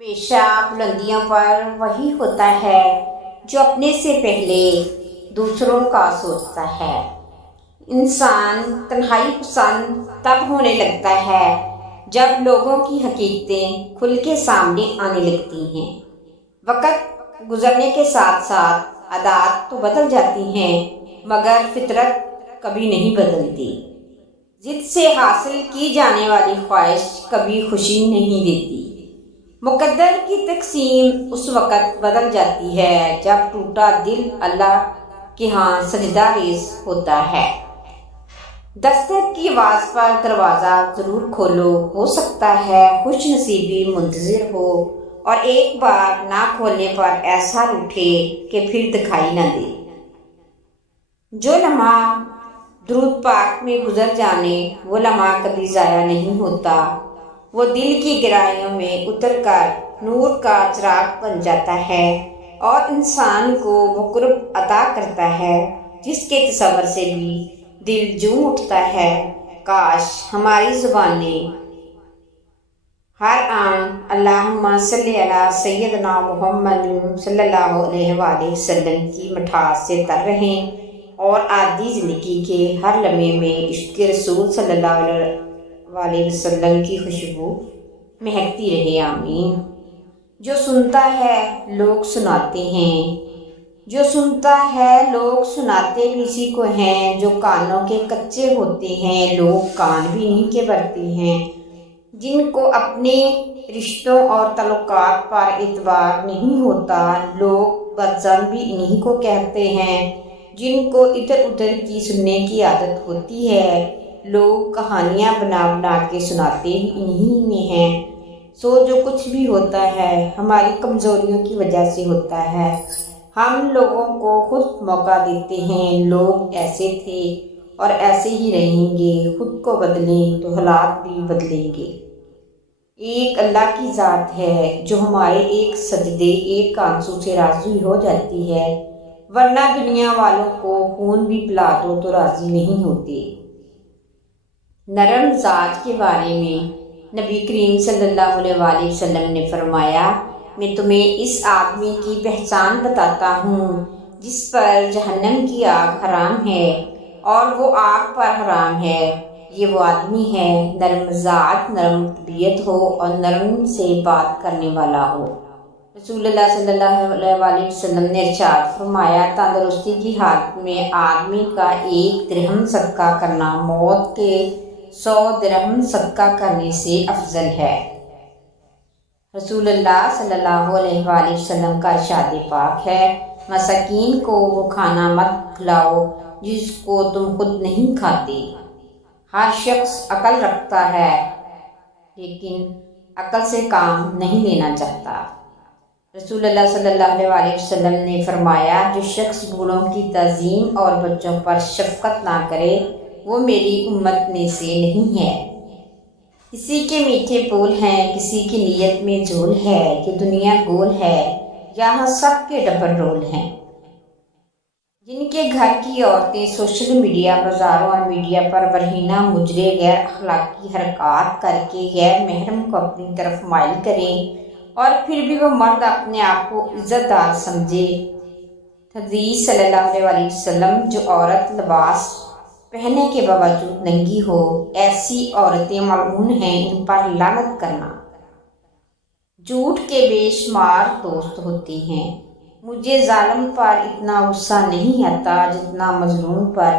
ہمیشہ بلندیوں پر وہی ہوتا ہے جو اپنے سے پہلے دوسروں کا سوچتا ہے۔ انسان تنہائی پسند تب ہونے لگتا ہے جب لوگوں کی حقیقتیں کھل کے سامنے آنے لگتی ہیں۔ وقت گزرنے کے ساتھ ساتھ عادات تو بدل جاتی ہیں مگر فطرت کبھی نہیں بدلتی۔ ضد سے حاصل کی جانے والی خواہش کبھی خوشی نہیں دیتی۔ مقدر کی تقسیم اس وقت بدل جاتی ہے جب ٹوٹا دل اللہ کے ہاں سجدہ ریز ہوتا ہے۔ دستک کی آواز پر دروازہ ضرور کھولو، ہو سکتا ہے خوش نصیبی منتظر ہو اور ایک بار نہ کھولنے پر ایسا اٹھے کہ پھر دکھائی نہ دے۔ جو لمحہ درود پاک میں گزر جانے وہ لمحہ کبھی ضائع نہیں ہوتا، وہ دل کی گہرائیوں میں اتر کر نور کا چراغ بن جاتا ہے اور انسان کو وہ قرب عطا کرتا ہے جس کے تصور سے بھی دل جوں اٹھتا ہے۔ کاش ہماری زبانیں ہر آن اللہم صلی علی سیدنا محمد صلی اللہ علیہ وآلہ وسلم کی مٹھاس سے تر رہیں اور عادی زندگی کے ہر لمحے میں عشق رسول صلی اللہ علیہ وسلم کی خوشبو مہکتی رہے، آمین۔ جو سنتا ہے لوگ سناتے ہیں، جو سنتا ہے لوگ سناتے بھی اسی کو ہیں، جو کانوں کے کچے ہوتے ہیں لوگ کان بھی انہیں کے بھرتے ہیں، جن کو اپنے رشتوں اور تعلقات پر اعتبار نہیں ہوتا لوگ بدظن بھی انہیں کو کہتے ہیں، جن کو ادھر ادھر کی سننے کی عادت ہوتی ہے لوگ کہانیاں بنا بنا کے سناتے ہی انہیں میں ہیں۔ سو جو کچھ بھی ہوتا ہے ہماری کمزوریوں کی وجہ سے ہوتا ہے۔ ہم لوگوں کو خود موقع دیتے ہیں، لوگ ایسے تھے اور ایسے ہی رہیں گے، خود کو بدلیں تو حالات بھی بدلیں گے۔ ایک اللہ کی ذات ہے جو ہمارے ایک سجدے ایک آنسو سے راضی ہو جاتی ہے، ورنہ دنیا والوں کو خون بھی پلا دو تو راضی نہیں ہوتے۔ نرم مزاج کے بارے میں نبی کریم صلی اللہ علیہ وآلہ وسلم نے فرمایا، میں تمہیں اس آدمی کی پہچان بتاتا ہوں جس پر جہنم کی آگ حرام ہے اور وہ آگ پر حرام ہے، یہ وہ آدمی ہے نرم مزاج، نرم طبیعت ہو اور نرم سے بات کرنے والا ہو۔ رسول اللہ صلی اللہ علیہ وآلہ وسلم نے ارشاد فرمایا، تندرستی کی حالت میں آدمی کا 1 درہم صدقہ کرنا موت کے 100 درہم صدقہ کرنے سے افضل ہے۔ رسول اللہ صلی اللہ علیہ وآلہ وسلم کا ارشاد پاک ہے، مساکین کو وہ کھانا مت کھلاؤ جس کو تم خود نہیں کھاتے۔ ہر شخص عقل رکھتا ہے لیکن عقل سے کام نہیں لینا چاہتا۔ رسول اللہ صلی اللہ علیہ وآلہ وسلم نے فرمایا، جو شخص بوڑھوں کی تعظیم اور بچوں پر شفقت نہ کرے وہ میری امت میں سے نہیں ہے۔ کسی کے میٹھے بول ہیں، کسی کی نیت میں جھول ہے کہ دنیا گول ہے، یہاں سب کے ڈبل رول ہیں۔ جن کے گھر کی عورتیں سوشل میڈیا، بازاروں اور میڈیا پر برہنہ مجرے غیر اخلاقی حرکات کر کے غیر محرم کو اپنی طرف مائل کریں اور پھر بھی وہ مرد اپنے آپ کو عزت دار سمجھے۔ حدیث صلی اللہ علیہ وآلہ وسلم، جو عورت لباس پہننے کے باوجود ننگی ہو، ایسی عورتیں ملعون ہیں، ان پر لعنت کرنا۔ جھوٹ کے بے شمار دوست ہوتے ہیں، مجھے ظالم پر اتنا غصہ نہیں آتا جتنا مظلوم پر،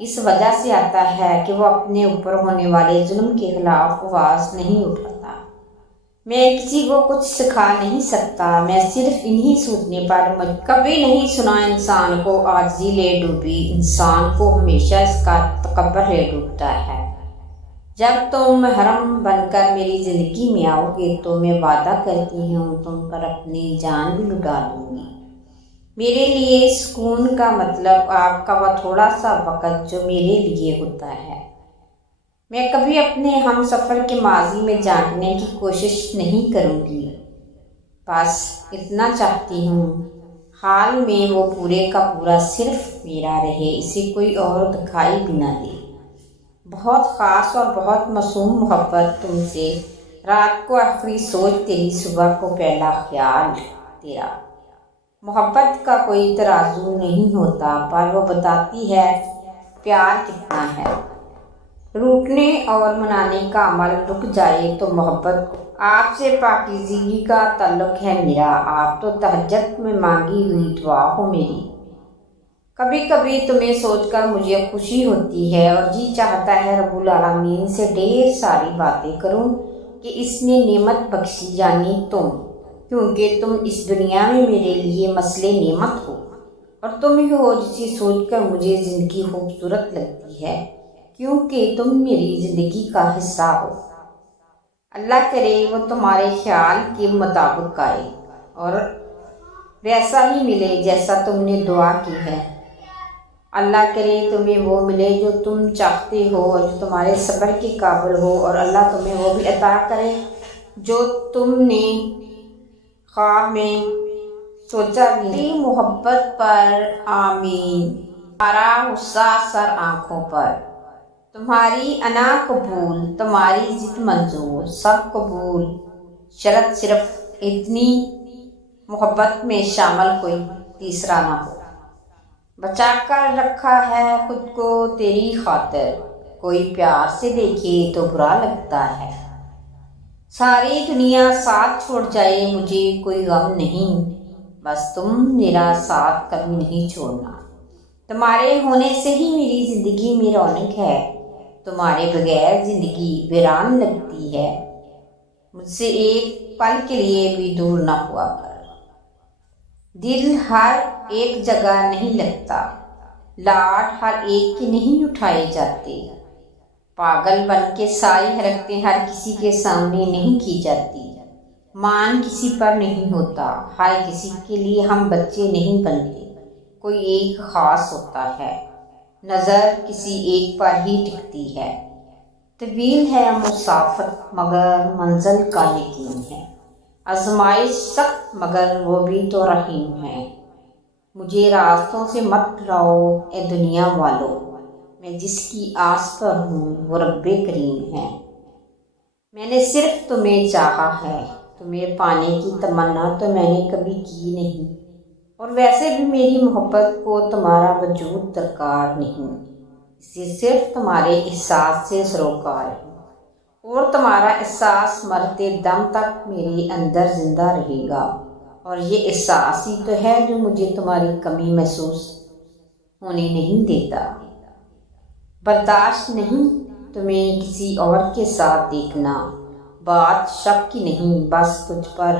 اس وجہ سے آتا ہے کہ وہ اپنے اوپر ہونے والے ظلم کے خلاف آواز نہیں اٹھاتا۔ میں کسی کو کچھ سکھا نہیں سکتا، میں صرف انہی سوچنے پر کبھی نہیں سنا انسان کو عاجزی لے ڈوبی، انسان کو ہمیشہ اس کا تکبر لے ڈوبتا ہے۔ جب تم محرم بن کر میری زندگی میں آؤ گے تو میں وعدہ کرتی ہوں تم پر اپنی جان بھی لٹا دوں گی۔ میرے لیے سکون کا مطلب آپ کا وہ تھوڑا سا وقت جو میرے لیے ہوتا ہے۔ میں کبھی اپنے ہم سفر کے ماضی میں جھانکنے کی کوشش نہیں کروں گی، بس اتنا چاہتی ہوں حال میں وہ پورے کا پورا صرف میرا رہے، اسے کوئی اور دکھائی بھی نہ دے۔ بہت خاص اور بہت معصوم محبت تم سے، رات کو آخری سوچ تیری، صبح کو پہلا خیال تیرا۔ محبت کا کوئی ترازو نہیں ہوتا، پر وہ بتاتی ہے پیار کتنا ہے۔ روٹنے اور منانے کا عمل رک جائے تو محبت، آپ سے پاکیزگی کا تعلق ہے میرا، آپ تو تہجد میں مانگی ہوئی دعا ہو میری۔ کبھی کبھی تمہیں سوچ کر مجھے خوشی ہوتی ہے اور جی چاہتا ہے رب العالمین سے ڈھیر ساری باتیں کروں کہ اس نے نعمت بخشی، یعنی تم، کیونکہ تم اس دنیا میں میرے لیے مثل نعمت ہو، اور تم ہی ہو جسے سوچ کر مجھے زندگی خوبصورت لگتی ہے، کیونکہ تم میری زندگی کا حصہ ہو۔ اللہ کرے وہ تمہارے خیال کے مطابق آئے اور ویسا ہی ملے جیسا تم نے دعا کی ہے۔ اللہ کرے تمہیں وہ ملے جو تم چاہتے ہو اور جو تمہارے صبر کے قابل ہو، اور اللہ تمہیں وہ بھی عطا کرے جو تم نے خواب میں سوچا بھی نہیں۔ محبت پر آمین، تمہارا غصہ سر آنکھوں پر، تمہاری انا قبول، تمہاری ضد منظور، سب قبول، شرط صرف اتنی محبت میں شامل کوئی تیسرا نہ ہو۔ بچا کر رکھا ہے خود کو تیری خاطر، کوئی پیار سے دیکھے تو برا لگتا ہے۔ ساری دنیا ساتھ چھوڑ جائے مجھے کوئی غم نہیں، بس تم میرا ساتھ کبھی نہیں چھوڑنا۔ تمہارے ہونے سے ہی میری زندگی میں رونق ہے، تمہارے بغیر زندگی ویران لگتی ہے۔ مجھ سے ایک پل کے لیے بھی دور نہ ہوا کر۔ دل ہر ایک جگہ نہیں لگتا، لاڈ ہر ایک کے نہیں اٹھائے جاتے، پاگل بن کے ساری حرکتیں ہر کسی کے سامنے نہیں کی جاتی، مان کسی پر نہیں ہوتا، ہر کسی کے لیے ہم بچے نہیں بنتے، کوئی ایک خاص ہوتا ہے، نظر کسی ایک پر ہی ٹکتی ہے۔ طویل ہے مسافت مگر منزل کا یقین ہے، آزمائش سخت مگر وہ بھی تو رحیم ہے۔ مجھے راستوں سے مت لاؤ اے دنیا والو، میں جس کی آس پر ہوں وہ رب کریم ہے۔ میں نے صرف تمہیں چاہا ہے، تمہیں پانے کی تمنا تو میں نے کبھی کی نہیں، اور ویسے بھی میری محبت کو تمہارا وجود درکار نہیں، اسے صرف تمہارے احساس سے سروکار ہے، اور تمہارا احساس مرتے دم تک میرے اندر زندہ رہے گا، اور یہ احساس ہی تو ہے جو مجھے تمہاری کمی محسوس ہونے نہیں دیتا۔ برداشت نہیں تمہیں کسی اور کے ساتھ دیکھنا، بات شک کی نہیں، بس تجھ پر